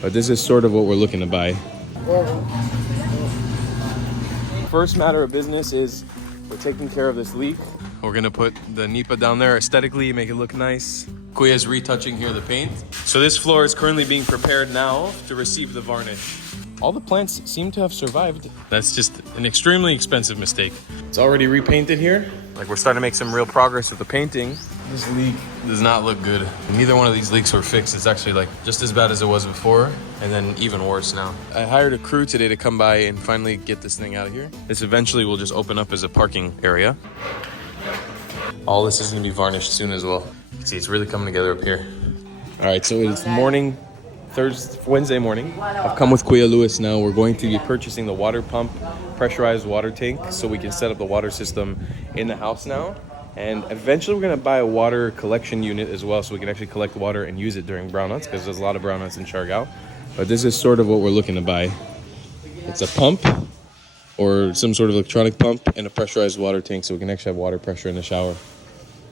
but this is sort of what we're looking to buy. First matter of business is we're taking care of this leak. We're gonna put the Nipa down there aesthetically, make it look nice. Kuya's retouching here the paint. So this floor is currently being prepared now to receive the varnish. All the plants seem to have survived. That's just an extremely expensive mistake. It's already repainted here. Like, we're starting to make some real progress with the painting. This leak does not look good. Neither one of these leaks were fixed. It's actually like just as bad as it was before, and then even worse now. I hired a crew today to come by and finally get this thing out of here. This eventually will just open up as a parking area. All this is gonna be varnished soon as well. You can see it's really coming together up here. All right, so it's morning, Wednesday morning. I've come with Kuya Lewis now. We're going to be purchasing the water pump, pressurized water tank, so we can set up the water system in the house now. And eventually we're gonna buy a water collection unit as well, so we can actually collect water and use it during brownouts, because there's a lot of brownouts in Siargao. But this is sort of what we're looking to buy. It's a pump, or some sort of electronic pump, and a pressurized water tank, so we can actually have water pressure in the shower.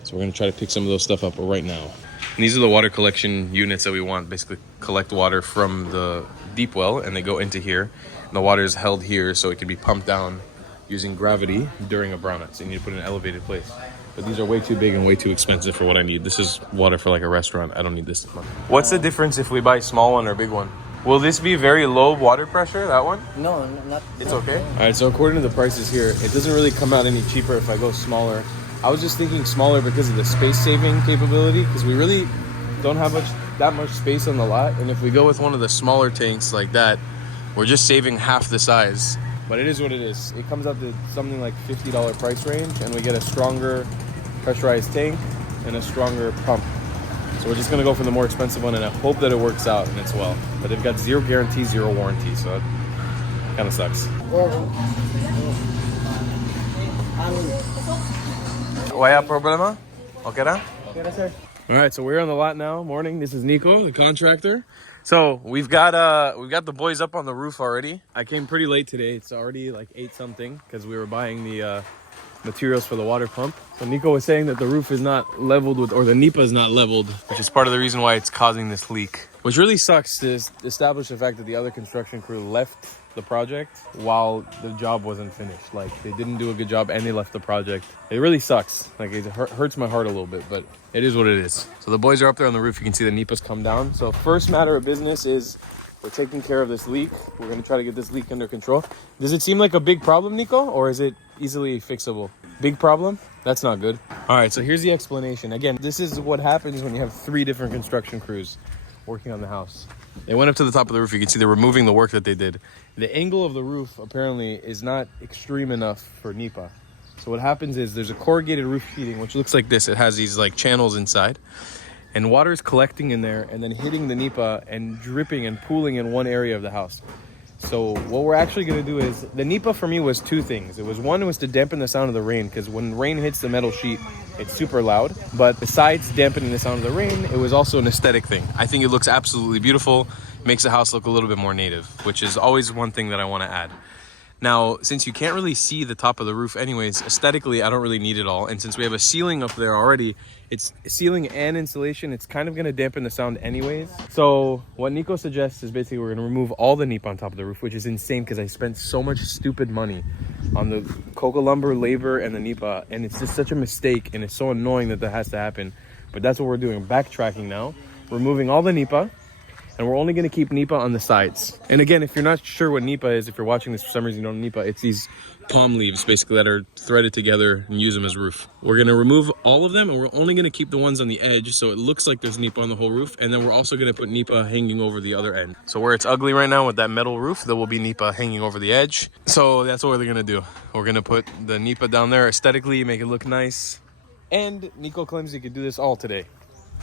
So we're gonna try to pick some of those stuff up right now. And these are the water collection units that we want. Basically collect water from the deep well, and they go into here. And the water is held here so it can be pumped down using gravity during a brownout. So you need to put it in an elevated place. But these are way too big and way too expensive for what I need. This is water for like a restaurant. I don't need this much. What's the difference if we buy small one or big one? Will this be very low water pressure, that one? No, not. It's okay? All right, so according to the prices here, it doesn't really come out any cheaper if I go smaller. I was just thinking smaller because of the space saving capability, because we really don't have that much space on the lot. And if we go with one of the smaller tanks like that, we're just saving half the size. But it is what it is. It comes out to something like $50 price range, and we get a stronger pressurized tank and a stronger pump. So we're just gonna go for the more expensive one, and I hope that it works out and it's well. But they've got 0 guarantee, 0 warranty, so it kind of sucks. Wala problema? Okay na? Okay, sir. All right, so we're on the lot now. Morning. This is Nico, the contractor. So we've got the boys up on the roof already. I came pretty late today. It's already like 8 something because we were buying the materials for the water pump. So Nico was saying that the roof is not leveled with, or the Nipa is not leveled, which is part of the reason why it's causing this leak. Which really sucks to establish the fact that the other construction crew left the project while the job wasn't finished. Like, they didn't do a good job and they left the project. It really sucks. Like, it hurts my heart a little bit, but it is what it is. So the boys are up there on the roof. You can see the Nipas come down. So first matter of business is we're taking care of this leak. We're going to try to get this leak under control. Does it seem like a big problem, Nico, or is it easily fixable? Big problem? That's not good. All right, so here's the explanation. Again, this is what happens when you have 3 different construction crews working on the house. They went up to the top of the roof. You can see they're removing the work that they did. The angle of the roof apparently is not extreme enough for Nipa. So what happens is there's a corrugated roof sheeting, which looks like this. It has these like channels inside, and water is collecting in there and then hitting the Nipa and dripping and pooling in one area of the house. So what we're actually going to do is, the Nipa for me was 2 things. It was to dampen the sound of the rain, because when rain hits the metal sheet, it's super loud. But besides dampening the sound of the rain, it was also an aesthetic thing. I think it looks absolutely beautiful. Makes the house look a little bit more native, which is always one thing that I want to add. Now, since you can't really see the top of the roof anyways, aesthetically, I don't really need it all. And since we have a ceiling up there already, it's ceiling and insulation, it's kind of going to dampen the sound anyways. So what Nico suggests is basically we're going to remove all the Nipa on top of the roof, which is insane because I spent so much stupid money on the coca lumber, labor, and the Nipa. And it's just such a mistake, and it's so annoying that has to happen. But that's what we're doing, backtracking now, removing all the Nipa. And we're only going to keep Nipa on the sides. And again, if you're not sure what Nipa is, if you're watching this for some reason you don't know Nipa, it's these palm leaves basically that are threaded together and use them as roof. We're going to remove all of them, and we're only going to keep the ones on the edge so it looks like there's Nipa on the whole roof. And then we're also going to put Nipa hanging over the other end. So where it's ugly right now with that metal roof, there will be Nipa hanging over the edge. So that's what we're going to do. We're going to put the Nipa down there aesthetically, make it look nice. And Nico claims he could do this all today.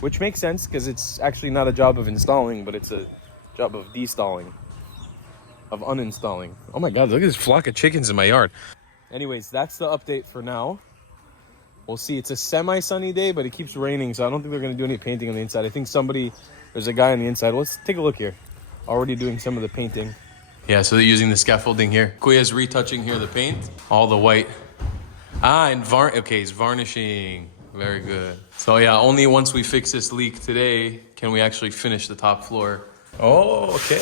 Which makes sense because it's actually not a job of installing, but it's a job of deinstalling, of uninstalling. Oh my God, look at this flock of chickens in my yard. Anyways, that's the update for now. We'll see. It's a semi-sunny day, but it keeps raining, so I don't think they're going to do any painting on the inside. I think there's a guy on the inside. Let's take a look here. Already doing some of the painting. Yeah, so they're using the scaffolding here. Kuya's retouching here the paint, all the white. And he's varnishing. Very good. So yeah, only once we fix this leak today can we actually finish the top floor. Oh, okay.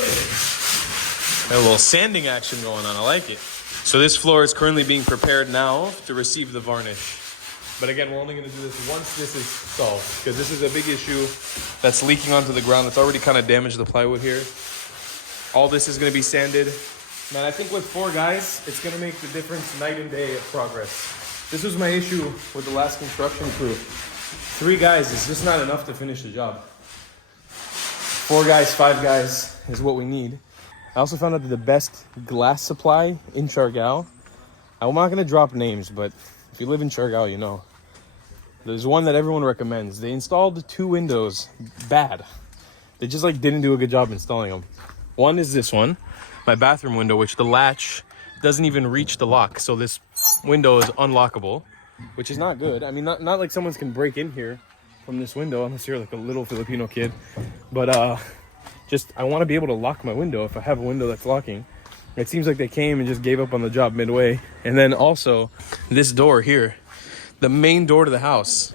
Got a little sanding action going on. I like it. So this floor is currently being prepared now to receive the varnish. But again, we're only going to do this once this is solved, because this is a big issue that's leaking onto the ground. It's already kind of damaged the plywood here. All this is going to be sanded. Man, I think with 4 guys, it's going to make the difference night and day of progress. This was my issue with the last construction crew. 3 guys is just not enough to finish the job. 4 guys, 5 guys is what we need. I also found out that the best glass supply in Siargao, I'm not going to drop names, but if you live in Siargao, you know. There's one that everyone recommends. They installed 2 windows bad. They just like didn't do a good job installing them. One is this one, my bathroom window, which the latch doesn't even reach the lock. So this window is unlockable, which is not good. I mean, not like someone can break in here from this window unless you're like a little Filipino kid. But just, I want to be able to lock my window if I have a window that's locking. It seems like they came and just gave up on the job midway. And then also this door here, the main door to the house,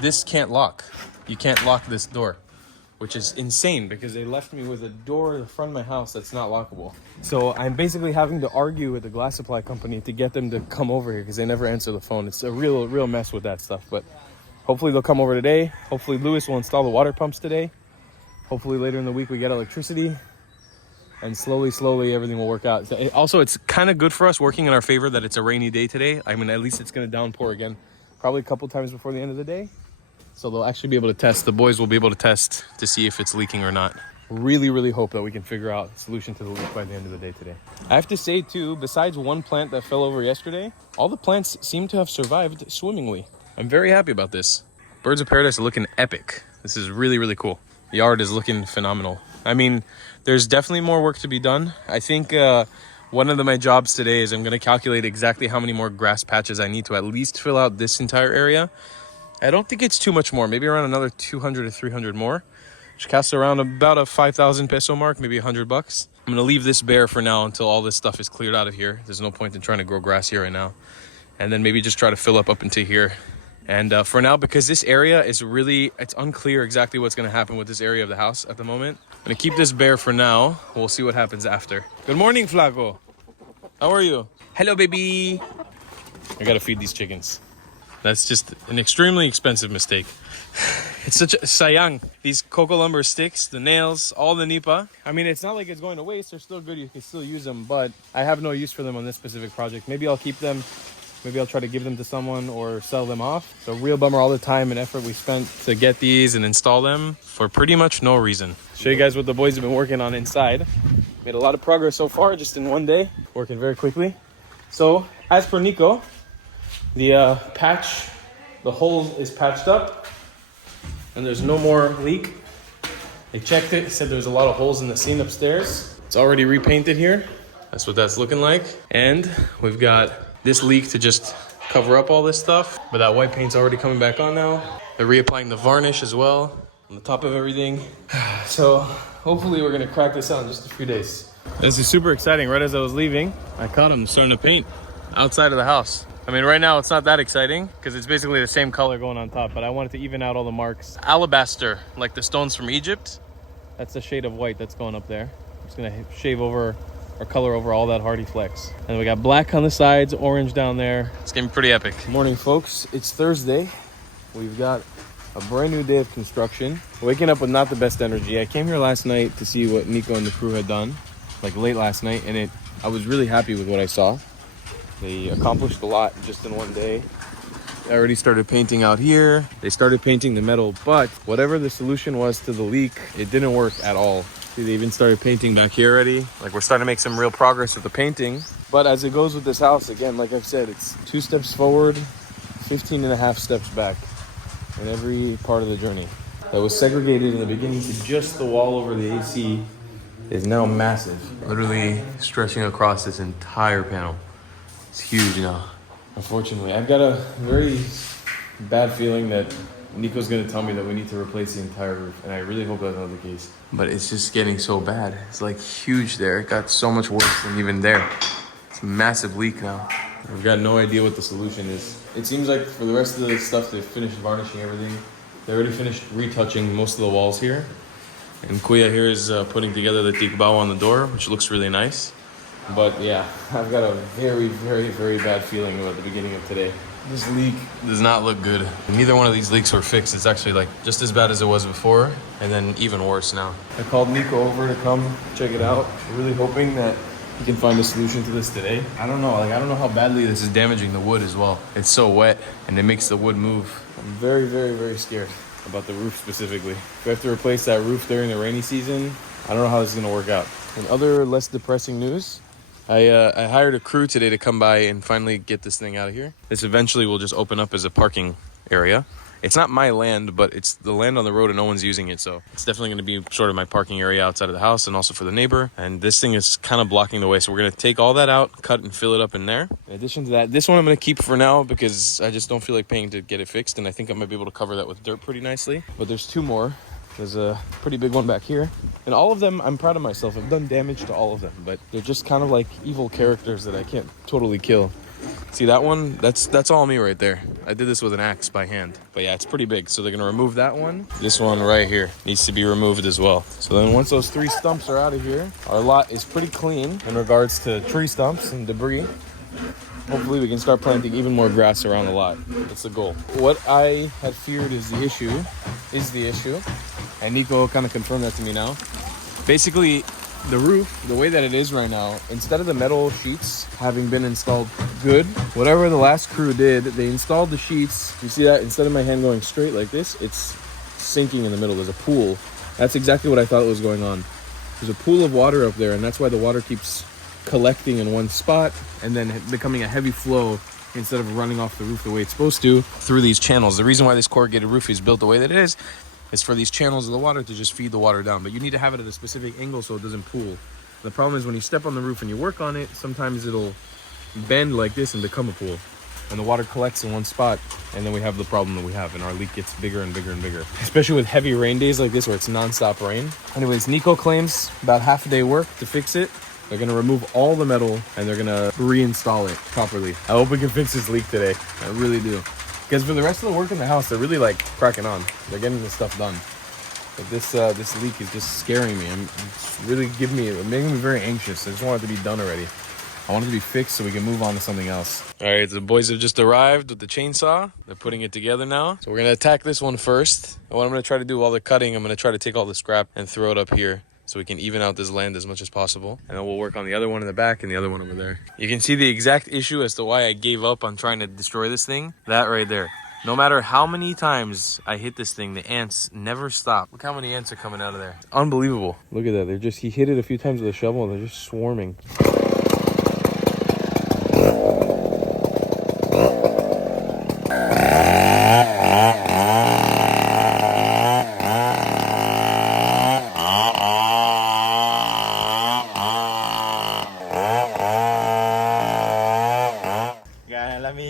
this can't lock. You can't lock this door, which is insane because they left me with a door to the front of my house that's not lockable. So I'm basically having to argue with the glass supply company to get them to come over here because they never answer the phone. It's a real mess with that stuff, but hopefully they'll come over today. Hopefully Lewis will install the water pumps today. Hopefully later in the week we get electricity, and slowly everything will work out. Also, it's kind of good for us, working in our favor, that it's a rainy day today. I mean, at least it's going to downpour again, probably a couple times before the end of the day. So they'll actually be able to test. The boys will be able to test to see if it's leaking or not. Really hope that we can figure out a solution to the leak by the end of the day today. I have to say too, besides one plant that fell over yesterday, all the plants seem to have survived swimmingly. I'm very happy about this. Birds of paradise are looking epic. This is really cool. The yard is looking phenomenal. I mean, there's definitely more work to be done. I think one of my jobs today is I'm going to calculate exactly how many more grass patches I need to at least fill out this entire area. I don't think it's too much more, maybe around another 200 to 300 more, which casts around about a 5,000 peso mark, maybe $100. I'm going to leave this bare for now until all this stuff is cleared out of here. There's no point in trying to grow grass here right now. And then maybe just try to fill up into here. And for now, because this area is it's unclear exactly what's going to happen with this area of the house at the moment. I'm going to keep this bare for now. We'll see what happens after. Good morning, Flaco. How are you? Hello, baby. I got to feed these chickens. That's just an extremely expensive mistake. It's such a sayang. These cocoa lumber sticks, the nails, all the Nipa. I mean, it's not like it's going to waste. They're still good. You can still use them, but I have no use for them on this specific project. Maybe I'll keep them. Maybe I'll try to give them to someone or sell them off. So real bummer, all the time and effort we spent to get these and install them for pretty much no reason. Show you guys what the boys have been working on inside. Made a lot of progress so far, just in one day. Working very quickly. So as per Nico, the hole is patched up and there's no more leak. They checked it, said there's a lot of holes in the scene upstairs. It's already repainted here. That's what that's looking like. And we've got this leak to just cover up all this stuff, but that white paint's already coming back on now. They're reapplying the varnish as well on the top of everything. So hopefully we're gonna crack this out in just a few days. This is super exciting. Right as I was leaving, I caught him starting to paint outside of the house. I mean, right now it's not that exciting because it's basically the same color going on top, but I wanted to even out all the marks. Alabaster, like the stones from Egypt. That's the shade of white that's going up there. I'm just gonna shave over or color over all that hardy flex. And we got black on the sides, orange down there. It's gonna be pretty epic. Good morning, folks. It's Thursday. We've got a brand new day of construction. Waking up with not the best energy. I came here last night to see what Nico and the crew had done, like late last night, and I was really happy with what I saw. They accomplished a lot just in one day. I already started painting out here. They started painting the metal, but whatever the solution was to the leak, it didn't work at all. See, they even started painting back here already. Like, we're starting to make some real progress with the painting. But as it goes with this house, again, like I've said, it's 2 steps forward, 15.5 steps back in every part of the journey. That was segregated in the beginning to just the wall over the AC is now massive. Literally stretching across this entire panel. It's huge now. Unfortunately, I've got a very bad feeling that Nico's gonna tell me that we need to replace the entire roof, and I really hope that's not the case. But it's just getting so bad. It's like huge there. It got so much worse than even there. It's a massive leak now. I've got no idea what the solution is. It seems like for the rest of the stuff, they've finished varnishing everything. They already finished retouching most of the walls here. And Kuya here is putting together the tikbao on the door, which looks really nice. But yeah, I've got a very, very, very bad feeling about the beginning of today. This leak does not look good. Neither one of these leaks were fixed. It's actually like just as bad as it was before, and then even worse now. I called Nico over to come check it out. Really hoping that he can find a solution to this today. I don't know, I don't know how badly this is damaging the wood as well. It's so wet and it makes the wood move. I'm very, very, very scared about the roof specifically. If I have to replace that roof during the rainy season, I don't know how this is gonna work out. In other less depressing news, I hired a crew today to come by and finally get this thing out of here. This eventually will just open up as a parking area. It's not my land, but it's the land on the road and no one's using it. So it's definitely going to be sort of my parking area outside of the house and also for the neighbor. And this thing is kind of blocking the way. So we're going to take all that out, cut and fill it up in there. In addition to that, this one I'm going to keep for now because I just don't feel like paying to get it fixed. And I think I might be able to cover that with dirt pretty nicely. But there's two more. There's a pretty big one back here. And all of them, I'm proud of myself. I've done damage to all of them, but they're just kind of like evil characters that I can't totally kill. See that one? That's all me right there. I did this with an axe by hand. But yeah, it's pretty big. So they're gonna remove that one. This one right here needs to be removed as well. So then once those 3 stumps are out of here, our lot is pretty clean in regards to tree stumps and debris. Hopefully we can start planting even more grass around the lot. That's the goal. What I had feared is the issue. And Nico kind of confirmed that to me now. Basically, the roof, the way that it is right now, instead of the metal sheets having been installed good, whatever the last crew did, they installed the sheets. You see that? Instead of my hand going straight like this, it's sinking in the middle. There's a pool. That's exactly what I thought was going on. There's a pool of water up there, and that's why the water keeps collecting in one spot and then becoming a heavy flow instead of running off the roof the way it's supposed to through these channels. The reason why this corrugated roof is built the way that it is for these channels of the water to just feed the water down. But you need to have it at a specific angle so it doesn't pool. The problem is when you step on the roof and you work on it, sometimes it'll bend like this and become a pool. And the water collects in one spot, and then we have the problem that we have, and our leak gets bigger and bigger and bigger. Especially with heavy rain days like this where it's non-stop rain. Anyways, Nico claims about half a day work to fix it. They're gonna remove all the metal and they're gonna reinstall it properly. I hope we can fix this leak today. I really do. Because for the rest of the work in the house, they're really like cracking on. They're getting this stuff done. But this leak is just scaring me. It's really making me very anxious. I just want it to be done already. I want it to be fixed so we can move on to something else. All right, the boys have just arrived with the chainsaw. They're putting it together now. So we're gonna attack this one first. And what I'm gonna try to do while they're cutting, I'm gonna try to take all the scrap and throw it up here, so we can even out this land as much as possible. And then we'll work on the other one in the back and the other one over there. You can see the exact issue as to why I gave up on trying to destroy this thing. That right there. No matter how many times I hit this thing, the ants never stop. Look how many ants are coming out of there. It's unbelievable. Look at that. He hit it a few times with a shovel and they're just swarming.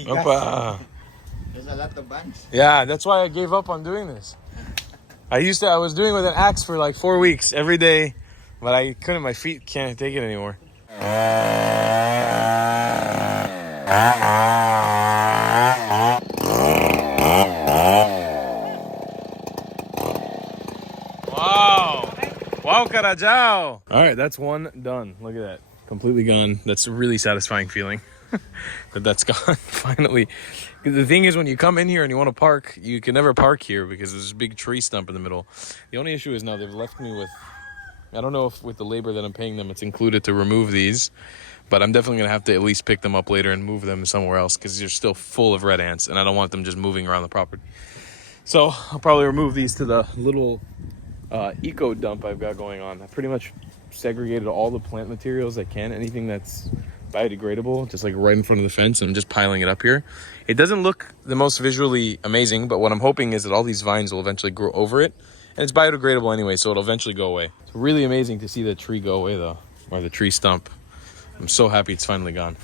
Opa. There's a lot of bunch. Yeah, that's why I gave up on doing this. I was doing it with an axe for like 4 weeks every day, but I couldn't. My feet can't take it anymore. Wow. Wow, Carajao. All right, that's one done. Look at that. Completely gone. That's a really satisfying feeling. But that's gone finally. The thing is, when you come in here and you want to park, you can never park here because there's a big tree stump in the middle. The only issue is now they've left me with, I don't know if with the labor that I'm paying them it's included to remove these, but I'm definitely gonna have to at least pick them up later and move them somewhere else because they're still full of red ants and I don't want them just moving around the property. So I'll probably remove these to the little eco dump I've got going on. I pretty much segregated all the plant materials I can, anything that's biodegradable, just like right in front of the fence. I'm just piling it up here. It doesn't look the most visually amazing, but what I'm hoping is that all these vines will eventually grow over it, and it's biodegradable anyway, so it'll eventually go away. It's really amazing to see the tree go away though, or the tree stump. I'm so happy it's finally gone.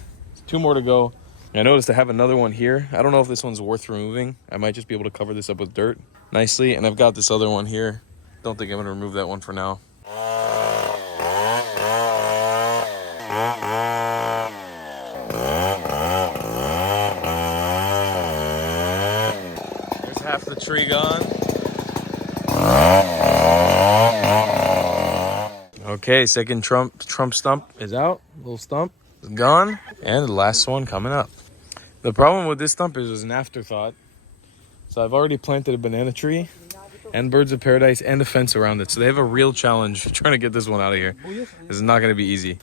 2 more to go. I noticed I have another one here. I don't know if this one's worth removing. I might just be able to cover this up with dirt nicely, and I've got this other one here. Don't think I'm gonna remove that one for now. Half the tree gone. Okay, second Trump stump is out. Little stump is gone. And the last one coming up. The problem with this stump is it was an afterthought. So I've already planted a banana tree and birds of paradise and a fence around it. So they have a real challenge trying to get this one out of here. This is not going to be easy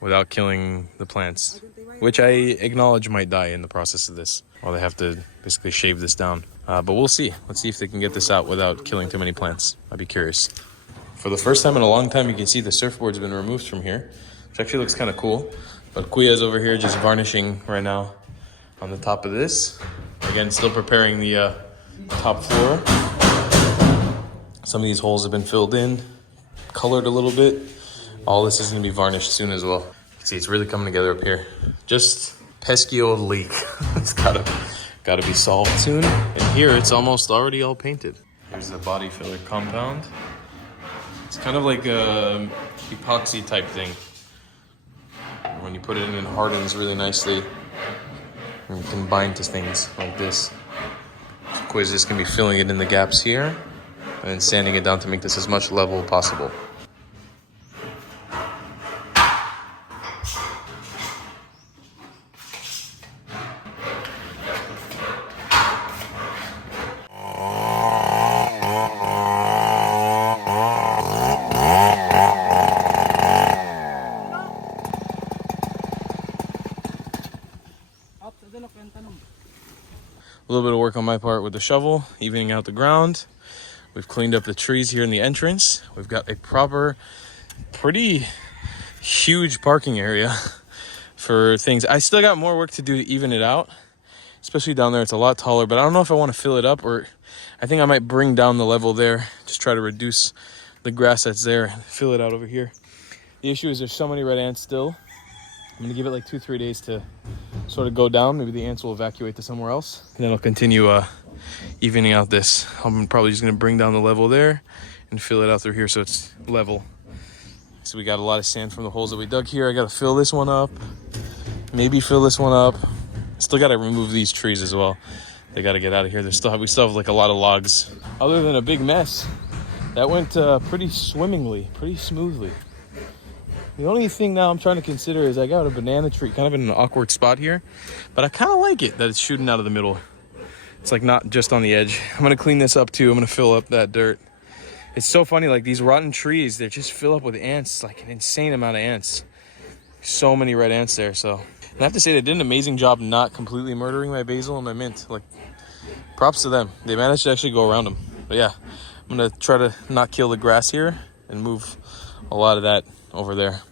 without killing the plants, which I acknowledge might die in the process of this. Well, they have to basically shave this down. But we'll see. Let's see if they can get this out without killing too many plants. I'd be curious. For the first time in a long time, you can see the surfboard's been removed from here, which actually looks kind of cool. But Kuya's over here just varnishing right now on the top of this. Again, still preparing the top floor. Some of these holes have been filled in, colored a little bit. All this is gonna be varnished soon as well. You can see it's really coming together up here. Just pesky old leak. It's gotta be solved soon. And here it's almost already all painted. Here's the body filler compound. It's kind of like a epoxy type thing. When you put it in, it hardens really nicely. And you can bind to things like this. Quiz just gonna be filling it in the gaps here and then sanding it down to make this as much level as possible. A little bit of work on my part with the shovel, evening out the ground. We've cleaned up the trees here in the entrance. We've got a proper, pretty huge parking area for things. I still got more work to do to even it out, especially down there. It's a lot taller, but I don't know if I want to fill it up, or I think I might bring down the level there, just try to reduce the grass that's there, fill it out over here. The issue is there's so many red ants still. I'm gonna give it like 2-3 days to sort of go down. Maybe the ants will evacuate to somewhere else. And then I'll continue evening out this. I'm probably just gonna bring down the level there and fill it out through here so it's level. So we got a lot of sand from the holes that we dug here. I gotta fill this one up. Maybe fill this one up. Still gotta remove these trees as well. They gotta get out of here. We still have like a lot of logs. Other than a big mess, that went pretty swimmingly, pretty smoothly. The only thing now I'm trying to consider is I got a banana tree kind of in an awkward spot here, but I kind of like it that it's shooting out of the middle. It's like not just on the edge. I'm going to clean this up too. I'm going to fill up that dirt. It's so funny, like these rotten trees, they just fill up with ants, like an insane amount of ants. So many red ants there, so. And I have to say they did an amazing job not completely murdering my basil and my mint. Like, props to them. They managed to actually go around them. But yeah, I'm going to try to not kill the grass here and move a lot of that over there.